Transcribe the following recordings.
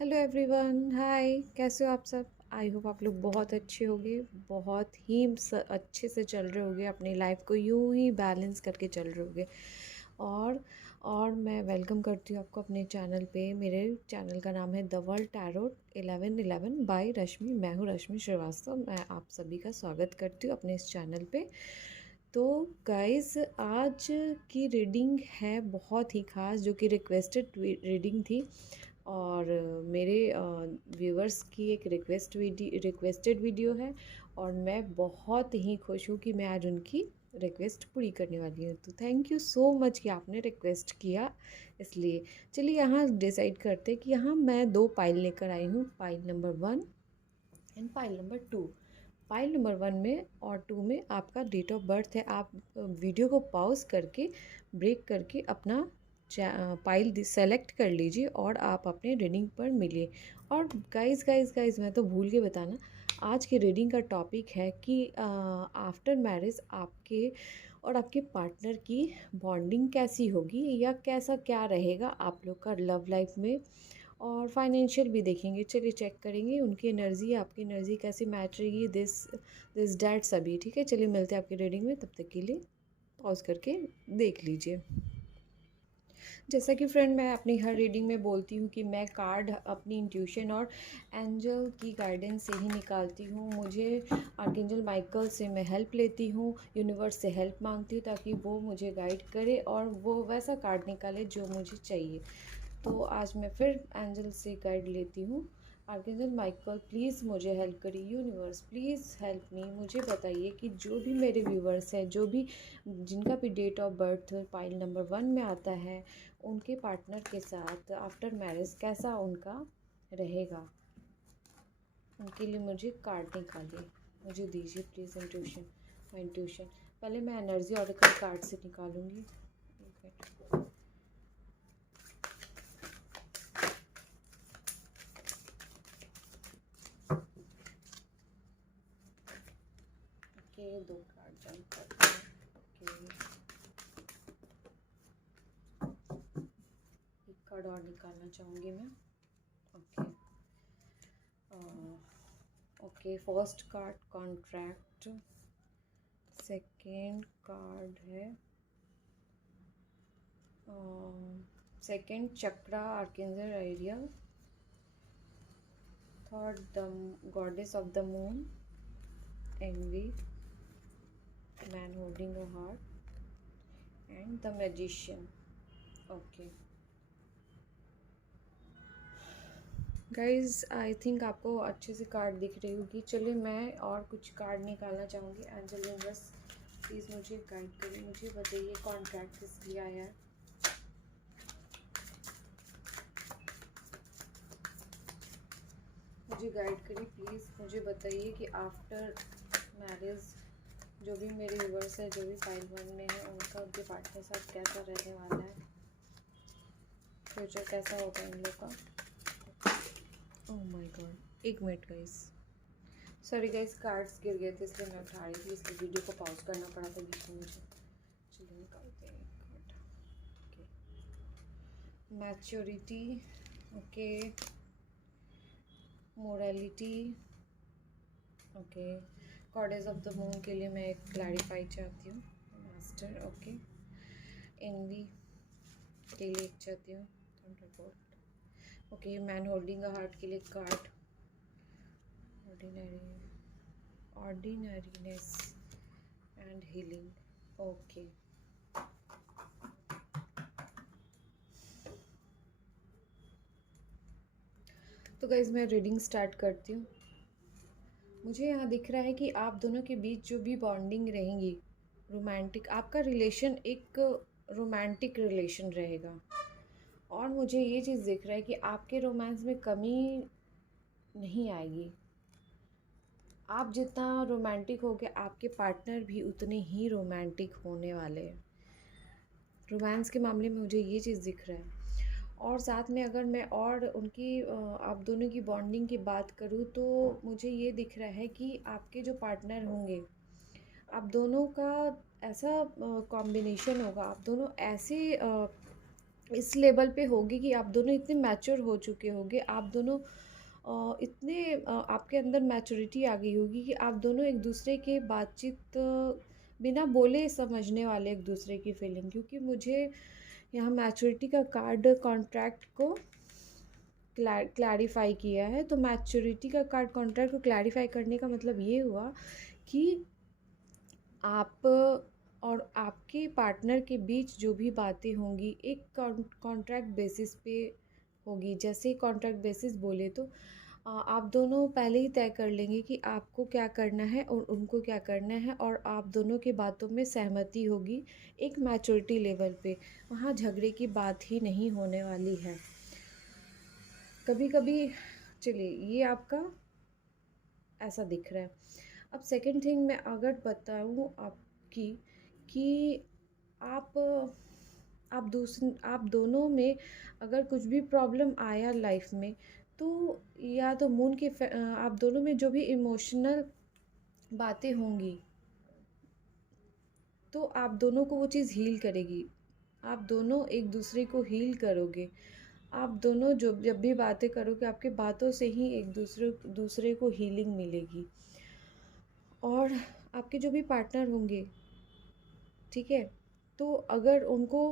Hello everyone, हाय। कैसे हो आप सब? आई होप आप लोग बहुत अच्छे होंगे, बहुत ही अच्छे से चल रहे होंगे, अपनी लाइफ को यूं ही बैलेंस करके चल रहे होंगे। और और मैं वेलकम करती हूँ आपको अपने चैनल पे। मेरे चैनल का नाम है द वर्ल्ड टैरोट 1111 बाय रश्मि। मैं हूँ रश्मि श्रीवास्तव। मैं आप सभी का स्वागत करती हूँ अपने इस चैनल पे। तो गाइस, आज की रीडिंग है बहुत ही ख़ास, जो कि रिक्वेस्टेड रीडिंग थी। और मेरे व्यूवर्स की एक रिक्वेस्टेड वीडियो है। और मैं बहुत ही खुश हूँ कि मैं आज उनकी रिक्वेस्ट पूरी करने वाली हूँ। तो थैंक यू सो मच कि आपने रिक्वेस्ट किया। इसलिए चलिए यहाँ डिसाइड करते हैं कि यहाँ मैं दो पाइल लेकर आई हूँ, pile number 1 and pile number 2। Pile number 1 में और 2 में आपका डेट ऑफ बर्थ है। आप वीडियो को पॉज करके, ब्रेक करके अपना पाइल सेलेक्ट कर लीजिए और आप अपने रीडिंग पर मिलिए। और गाइस गाइस गाइस, मैं तो भूल के बताना, आज की रीडिंग का टॉपिक है कि आफ्टर मैरिज आपके और आपके पार्टनर की बॉन्डिंग कैसी होगी, या कैसा क्या रहेगा आप लोग का लव लाइफ में। और फाइनेंशियल भी देखेंगे। चलिए चेक करेंगे उनकी एनर्जी आपकी एनर्जी कैसे मैच रहेगी, दिस दिस डैट सभी। ठीक है, चलिए मिलते हैं आपकी रीडिंग में। तब तक के लिए पॉज करके देख लीजिए। जैसा कि फ्रेंड, मैं अपनी हर रीडिंग में बोलती हूँ कि मैं कार्ड अपनी इंट्यूशन और एंजल की गाइडेंस से ही निकालती हूँ। मुझे आर्कएंजल माइकल से मैं हेल्प लेती हूँ, यूनिवर्स से हेल्प मांगती हूँ, ताकि वो मुझे गाइड करे और वो वैसा कार्ड निकाले जो मुझे चाहिए। तो आज मैं फिर एंजल से गाइड लेती हूँ। आर्कएंजल माइकल, प्लीज़ मुझे हेल्प करिए। Universe, please help me. मुझे बताइए कि जो भी मेरे व्यूवर्स हैं, जो भी जिनका भी date of birth pile number 1 में आता है, उनके पार्टनर के साथ आफ्टर मैरिज कैसा उनका रहेगा। उनके लिए मुझे कार्ड निकालिए, मुझे दीजिए प्लीज़ इंट्यूशन। माई इंट्यूशन, पहले मैं एनर्जी ऑर्डिकल कार्ड से निकालूंगी। ओके, दो कार्ड जंप करते हैं। ओके, एक कार्ड और निकालना चाहूँगी मैं। Okay, okay, first card contract. Second card है second chakra archangel idea. Third the goddess of the moon, envy, man holding a heart, and the magician. Okay guys, I think आपको अच्छे से कार्ड दिख रही होगी। चलिए मैं और कुछ कार्ड निकालना चाहूँगी। एंजल यूनिवर्स, प्लीज़ मुझे गाइड करिए, मुझे बताइए कॉन्ट्रैक्ट किस लिए आया है। मुझे गाइड करिए प्लीज़। मुझे बताइए कि आफ्टर मैरिज जो भी मेरे व्यूवर्स है, जो भी पाइल 1 में है, उनका उनके पार्टनर के साथ कैसा रहने वाला है, फ्यूचर कैसा होगा इन लोग का। ओह माय गॉड, एक minute guys, sorry guys, cards गिर गए थे इसलिए मैं उठा रही थी, इसलिए वीडियो को पॉज करना पड़ा था बीच में मुझे। चलिए निकालते हैं card. Okay, maturity, okay, morality, okay, goddess of the moon के लिए मैं एक क्लैरिफाई चाहती हूँ। मास्टर, ओके, एनवी के लिए एक चाहती हूँ। Thunderbolt, okay, man holding a heart के लिए card. Ordinariness and healing. Okay, तो गाइज मैं रीडिंग स्टार्ट करती हूँ। मुझे यहाँ दिख रहा है कि आप दोनों के बीच जो भी बॉन्डिंग रहेंगी, रोमांटिक, आपका रिलेशन एक रोमांटिक रिलेशन रहेगा। और मुझे ये चीज़ दिख रहा है कि आपके रोमांस में कमी नहीं आएगी। आप जितना रोमांटिक होगे, आपके पार्टनर भी उतने ही रोमांटिक होने वाले हैं। रोमांस के मामले में मुझे ये चीज़ दिख रहा है। और साथ में अगर मैं और उनकी आप दोनों की बॉन्डिंग की बात करूँ, तो मुझे ये दिख रहा है कि आपके जो पार्टनर होंगे, आप दोनों का ऐसा कॉम्बिनेशन होगा, आप दोनों ऐसे इस लेवल पे होगी कि आप दोनों इतने मैच्योर हो चुके होगे, आप दोनों इतने आपके अंदर मैच्योरिटी आ गई होगी कि आप दोनों एक दूसरे के बातचीत बिना बोले समझने वाले एक दूसरे की फीलिंग। क्योंकि मुझे यहाँ मैच्योरिटी का कार्ड कॉन्ट्रैक्ट को क्लैरिफाई किया है। तो मैच्योरिटी का कार्ड कॉन्ट्रैक्ट को क्लैरिफाई करने का मतलब ये हुआ कि आप और आपके पार्टनर के बीच जो भी बातें होंगी एक कॉन्ट्रैक्ट बेसिस पे होगी। जैसे कॉन्ट्रैक्ट बेसिस बोले तो आप दोनों पहले ही तय कर लेंगे कि आपको क्या करना है और उनको क्या करना है, और आप दोनों की बातों में सहमति होगी एक मैच्योरिटी लेवल पे। वहाँ झगड़े की बात ही नहीं होने वाली है। कभी कभी चलिए ये आपका ऐसा दिख रहा है। अब सेकंड थिंग मैं अगर बताऊँ आपकी कि आप आप दोनों में अगर कुछ भी प्रॉब्लम आया लाइफ में, तो या तो आप दोनों में जो भी इमोशनल बातें होंगी तो आप दोनों को वो चीज़ हील करेगी। आप दोनों एक दूसरे को हील करोगे। आप दोनों जब भी बातें करोगे आपके बातों से ही एक दूसरे को हीलिंग मिलेगी। और आपके जो भी पार्टनर होंगे, ठीक है, तो अगर उनको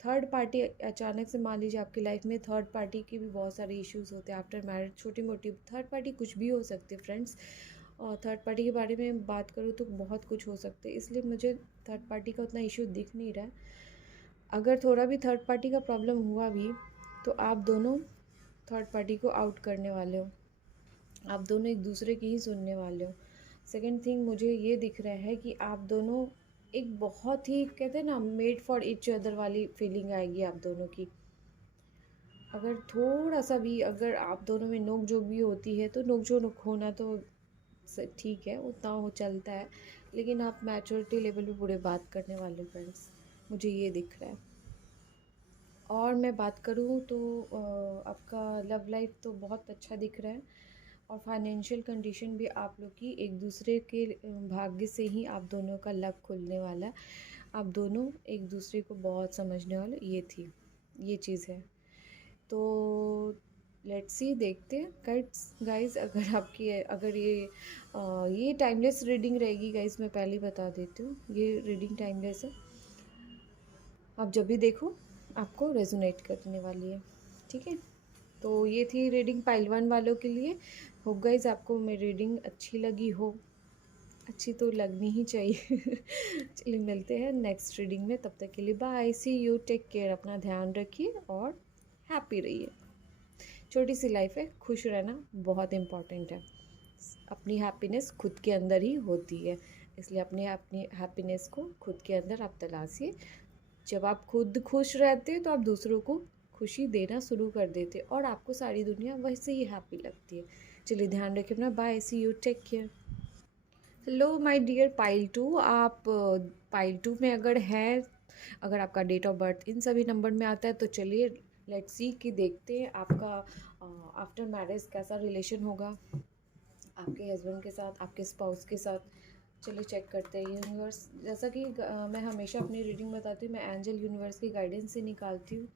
थर्ड पार्टी अचानक से, मान लीजिए आपकी लाइफ में थर्ड पार्टी के भी बहुत सारे इश्यूज होते हैं आफ्टर मैरिज, छोटी मोटी थर्ड पार्टी कुछ भी हो सकते हैं फ्रेंड्स। और थर्ड पार्टी के बारे में बात करूँ तो बहुत कुछ हो सकते हैं, इसलिए मुझे थर्ड पार्टी का उतना इशू दिख नहीं रहा है। अगर थोड़ा भी थर्ड पार्टी का प्रॉब्लम हुआ भी तो आप दोनों थर्ड पार्टी को आउट करने वाले हो, आप दोनों एक दूसरे की ही सुनने वाले हो। सेकंड थिंग मुझे ये दिख रहा है कि आप दोनों एक बहुत ही, कहते हैं ना, मेड फॉर ईच अदर वाली फीलिंग आएगी आप दोनों की। अगर थोड़ा सा भी अगर आप दोनों में नोक झोंक भी होती है तो नोक झोंक होना तो ठीक है, उतना वो चलता है, लेकिन आप मैच्योरिटी लेवल पे पूरे बात करने वाले फ्रेंड्स, मुझे ये दिख रहा है। और मैं बात करूँ तो आपका लव लाइफ तो बहुत अच्छा दिख रहा है, और फाइनेंशियल कंडीशन भी आप लोग की एक दूसरे के भाग्य से ही आप दोनों का लक खुलने वाला है। आप दोनों एक दूसरे को बहुत समझने वाले, ये चीज़ है। तो लेट्स सी, देखते हैं गाइस। अगर ये टाइमलेस रीडिंग रहेगी गाइस, मैं पहले ही बता देती हूँ, ये रीडिंग टाइमलेस है। आप जब भी देखो आपको रेजोनेट करने वाली है, ठीक है। तो ये थी रीडिंग पाइल 1 वालों के लिए। होप गाइस आपको मेरी रीडिंग अच्छी लगी हो, अच्छी तो लगनी ही चाहिए। चलिए मिलते हैं नेक्स्ट रीडिंग में, तब तक के लिए bye, see you, take care, अपना ध्यान रखिए और हैप्पी रहिए। छोटी सी लाइफ है, खुश रहना बहुत इम्पॉर्टेंट है। अपनी हैप्पीनेस खुद के अंदर ही होती है, इसलिए अपनी हैप्पीनेस को खुद के अंदर आप तलाशिए। जब आप खुद खुश रहते हैं तो आप दूसरों को खुशी देना शुरू कर देते हैं और आपको सारी दुनिया वैसे ही हैप्पी लगती है। चलिए ध्यान रखिए अपना, bye, see you, take care. Hello my dear pile 2, आप पाइल 2 में अगर आपका डेट ऑफ बर्थ इन सभी नंबर में आता है तो चलिए लेट्स सी कि देखते हैं आपका आफ्टर मैरिज कैसा रिलेशन होगा आपके हस्बैंड के साथ, आपके स्पाउस के साथ। चलिए चेक करते हैं यूनिवर्स। जैसा कि मैं हमेशा अपनी रीडिंग बताती हूँ, मैं एंजल यूनिवर्स की गाइडेंस से निकालती हूँ।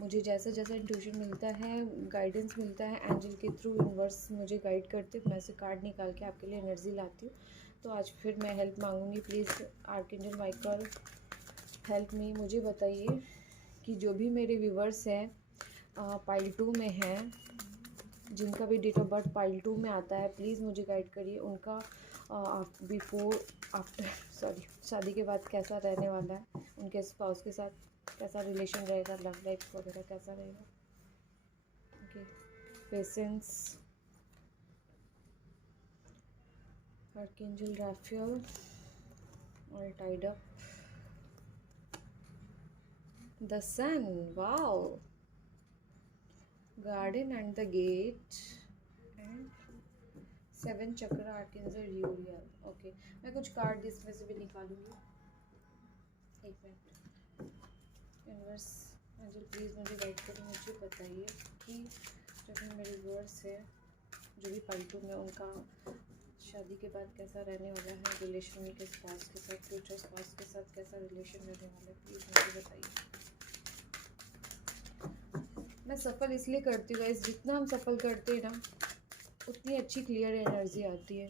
मुझे जैसा जैसा इंट्यूशन मिलता है, गाइडेंस मिलता है एंजल के थ्रू, यूनिवर्स मुझे गाइड करते हैं, मैं से कार्ड निकाल के आपके लिए एनर्जी लाती हूँ। तो आज फिर मैं हेल्प मांगूंगी, please archangel Michael help me. मुझे बताइए कि जो भी मेरे व्यूवर्स हैं पाइल 2 में हैं, जिनका भी डेट ऑफ बर्थ पाइल 2 में आता है, प्लीज़ मुझे गाइड करिए उनका बिफोर आफ्टर सॉरी शादी के बाद कैसा रहने वाला है, उनके स्पाउस के साथ कैसा रिलेशन रहेगा, लव लाइफ वगैरह कैसा रहेगा। Okay, patience, archangel Raphael, all tied up, the sun, wow, garden and the gate, and 7 chakra, archangel यूरियल। Okay, मैं कुछ कार्ड इसमें से भी निकालूंगी, एक मिनट। यूनिवर्स एंजल प्लीज़ मुझे गाइड करें, मुझे बताइए कि जो भी मेरे व्यूअर्स है, जो भी पाइल 2 में, उनका शादी के बाद कैसा रहने वाला है, रिलेशन में के स्पाउस के साथ, फ्यूचर स्पाउस के साथ कैसा रिलेशन रहने वाला है, प्लीज़ मुझे बताइए। मैं सफल इसलिए करती हूँ गाइस, जितना हम सफल करते हैं ना उतनी अच्छी क्लियर एनर्जी आती है।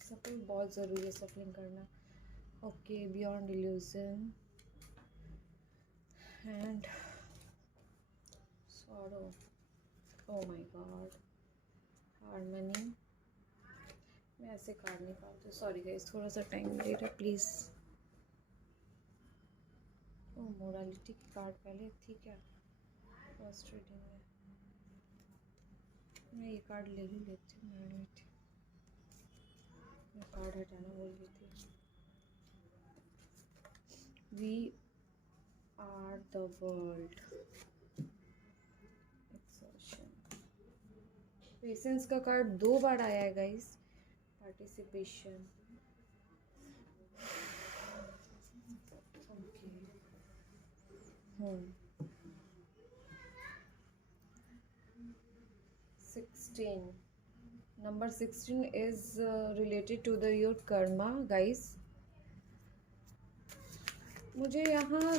सफल बहुत ज़रूरी है, सफलिंग करना। Okay, beyond illusion and sorrow, oh my God, harmony. मैं ऐसे कार्ड नहीं पाती, सॉरी गाइस, थोड़ा सा टाइम ले रहा प्लीज़। ओ, मोरालिटी की कार्ड पहले थी क्या फर्स्ट रीडिंग में? मैं ये कार्ड ले ही लेती हूँ, मैं कार्ड हटाना भूल गई थी। We are the world, exertion. Patience का कार्ड 2 बार आया है guys. Participation, okay. 16, number 16 is related to the your karma guys। मुझे यहाँ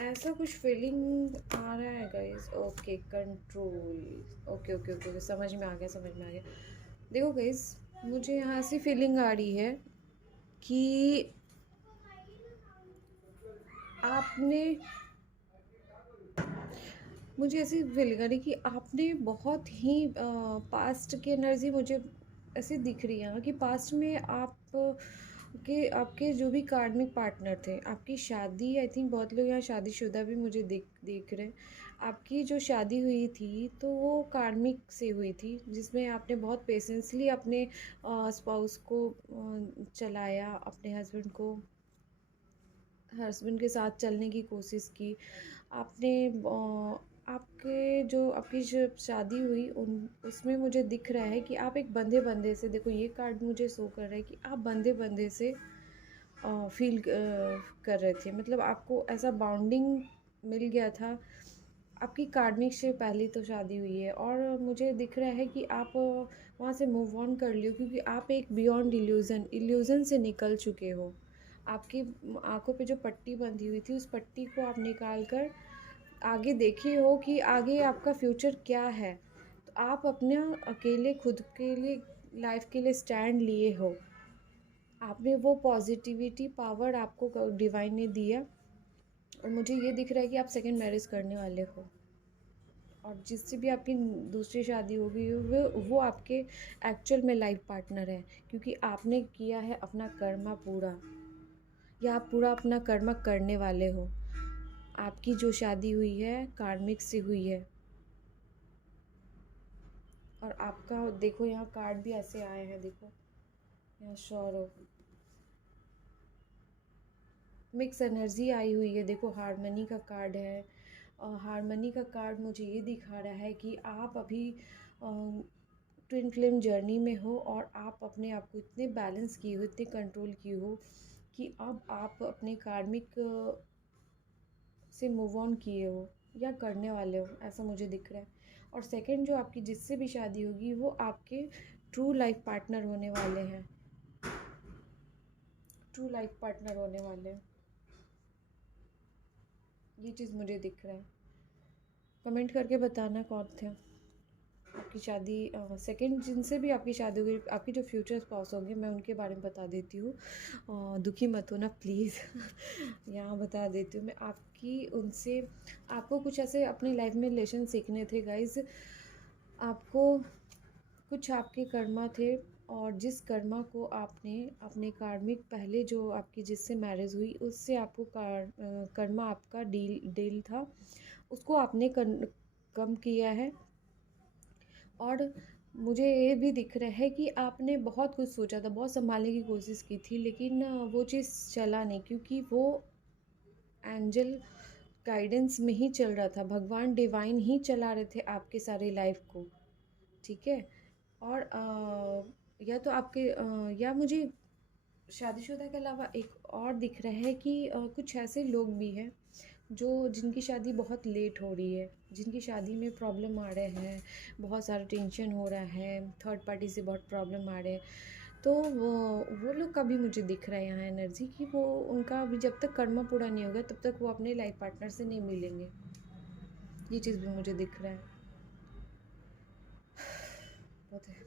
ऐसा कुछ फीलिंग आ रहा है guys. Okay, control, okay okay okay, समझ में आ गया, समझ में आ गया। देखो गाइस, मुझे यहाँ ऐसी फीलिंग आ रही है कि आपने, मुझे ऐसी फीलिंग आ रही कि आपने बहुत ही पास्ट की एनर्जी मुझे ऐसे दिख रही है कि पास्ट में आप के आपके जो भी कार्मिक पार्टनर थे, आपकी शादी, आई थिंक बहुत लोग यहाँ शादीशुदा भी मुझे दिख रहे हैं। आपकी जो शादी हुई थी तो वो कार्मिक से हुई थी, जिसमें आपने बहुत पेशेंसली अपने स्पाउस को चलाया, अपने हस्बैंड के साथ चलने की कोशिश की आपने। आपकी जो शादी हुई उसमें मुझे दिख रहा है कि आप एक बंधे बंधे से, देखो ये कार्ड मुझे शो कर रहा है कि आप बंधे बंधे से फील कर रहे थे, मतलब आपको ऐसा बाउंडिंग मिल गया था। आपकी कार्मिक से पहले तो शादी हुई है और मुझे दिख रहा है कि आप वहाँ से मूव ऑन कर लियो, क्योंकि आप एक बियॉन्ड इल्यूज़न से निकल चुके हो। आपकी आंखों पे जो पट्टी बंधी हुई थी उस पट्टी को आप निकाल कर आगे देखे हो कि आगे आपका फ्यूचर क्या है। तो आप अपने अकेले खुद के लिए लाइफ के लिए स्टैंड लिए हो। आपने वो पॉजिटिविटी पावर आपको डिवाइन ने दिया, और मुझे ये दिख रहा है कि आप सेकंड मैरिज करने वाले हो, और जिससे भी आपकी दूसरी शादी होगी वो आपके एक्चुअल में लाइफ पार्टनर है, क्योंकि आपने किया है अपना कर्मा पूरा, या आप पूरा अपना कर्मा करने वाले हो। आपकी जो शादी हुई है कार्मिक से हुई है, और आपका देखो यहाँ कार्ड भी ऐसे आए हैं, देखो यहाँ श्योर हो, मिक्स एनर्जी आई हुई है। देखो हारमनी का कार्ड है, और हारमनी का कार्ड मुझे ये दिखा रहा है कि आप अभी ट्विन फ्लेम जर्नी में हो, और आप अपने आप को इतने बैलेंस किए हो, इतने कंट्रोल किए हो कि अब आप अपने कार्मिक से मूव ऑन किए हो या करने वाले हो, ऐसा मुझे दिख रहा है। और सेकंड, जो आपकी जिससे भी शादी होगी वो आपके ट्रू लाइफ पार्टनर होने वाले हैं, ट्रू लाइफ पार्टनर होने वाले हैं, ये चीज़ मुझे दिख रहा है। कमेंट करके बताना कौन थे आपकी शादी, सेकंड जिनसे भी आपकी शादी होगी, आपकी जो फ्यूचर स्पाउस होंगे, मैं उनके बारे में बता देती हूँ। दुखी मत होना प्लीज़। यहाँ बता देती हूँ मैं आपकी उनसे, आपको कुछ ऐसे अपनी लाइफ में लेसन सीखने थे गाइज। आपको कुछ आपके कर्मा थे, और जिस कर्मा को आपने अपने कार्मिक पहले जो आपकी जिससे मैरिज हुई उससे आपको कर्मा आपका डील था, उसको आपने कम किया है। और मुझे ये भी दिख रहा है कि आपने बहुत कुछ सोचा था, बहुत संभालने की कोशिश की थी, लेकिन वो चीज़ चला नहीं, क्योंकि वो एंजल गाइडेंस में ही चल रहा था, भगवान डिवाइन ही चला रहे थे आपके सारे लाइफ को, ठीक है। और या तो आपके या मुझे शादीशुदा के अलावा एक और दिख रहा है कि कुछ ऐसे लोग भी हैं जो जिनकी शादी बहुत लेट हो रही है, जिनकी शादी में प्रॉब्लम आ रहे हैं, बहुत सारा टेंशन हो रहा है, थर्ड पार्टी से बहुत प्रॉब्लम आ रहे हैं। तो वो लोग का भी मुझे दिख रहा है यहाँ एनर्जी कि वो उनका अभी जब तक कर्मा पूरा नहीं होगा तब तक वो अपने लाइफ पार्टनर से नहीं मिलेंगे। ये चीज़ भी मुझे दिख रहा है। बहुत है।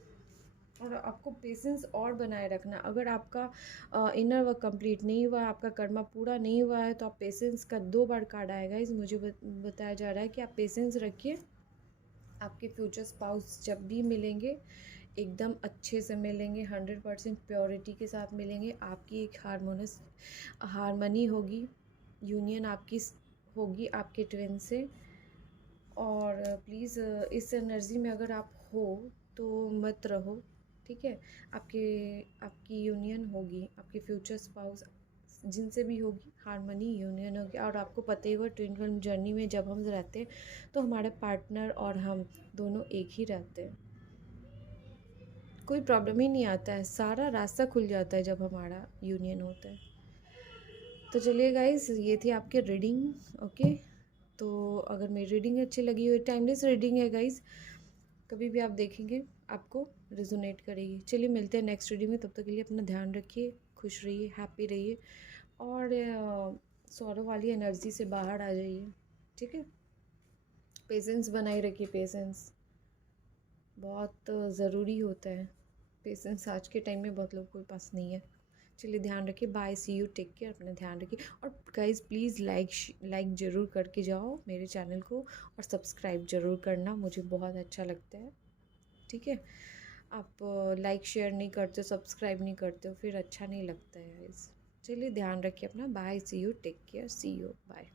और आपको पेशेंस और बनाए रखना। अगर आपका इनर वर्क कंप्लीट नहीं हुआ है, आपका कर्मा पूरा नहीं हुआ है, तो आप पेशेंस का 2 बार कार्ड आएगा। इस मुझे बताया जा रहा है कि आप पेशेंस रखिए। आपके फ्यूचर स्पाउस जब भी मिलेंगे एकदम अच्छे से मिलेंगे, 100% प्योरिटी के साथ मिलेंगे। आपकी एक हारमनी होगी, यूनियन आपकी होगी आपके ट्विन से। और प्लीज़ इस एनर्जी में अगर आप हो तो मत रहो, ठीक है। आपके आपकी यूनियन होगी, आपके फ्यूचर स्पाउस जिनसे भी होगी, हारमनी यूनियन होगी। और आपको पता ही होगा ट्विन फ्लेम जर्नी में जब हम रहते हैं तो हमारे पार्टनर और हम दोनों एक ही रहते हैं, कोई प्रॉब्लम ही नहीं आता है, सारा रास्ता खुल जाता है जब हमारा यूनियन होता है। तो चलिए गाइस, ये थी आपकी रीडिंग। ओके, तो अगर मेरी रीडिंग अच्छी लगी हुई, टाइमलेस रीडिंग है गाइस, कभी भी आप देखेंगे आपको रिजोनेट करेगी। चलिए मिलते हैं नेक्स्ट रीडिंग में, तब तक के लिए अपना ध्यान रखिए, खुश रहिए, हैप्पी रहिए और सौरव वाली एनर्जी से बाहर आ जाइए, ठीक है। पेशेंस बनाए रखिए, पेशेंस बहुत ज़रूरी होता है। पेशेंस आज के टाइम में बहुत लोगों के पास नहीं है। चलिए ध्यान रखिए, bye, see you, take care, अपना ध्यान रखिए। और गाइज़ प्लीज़ लाइक ज़रूर करके जाओ मेरे चैनल को, और सब्सक्राइब ज़रूर करना, मुझे बहुत अच्छा लगता है, ठीक है। आप लाइक शेयर नहीं करते हो, सब्सक्राइब नहीं करते हो, फिर अच्छा नहीं लगता है गाइज़। चलिए ध्यान रखिए अपना, bye, see you, take care, see you, bye.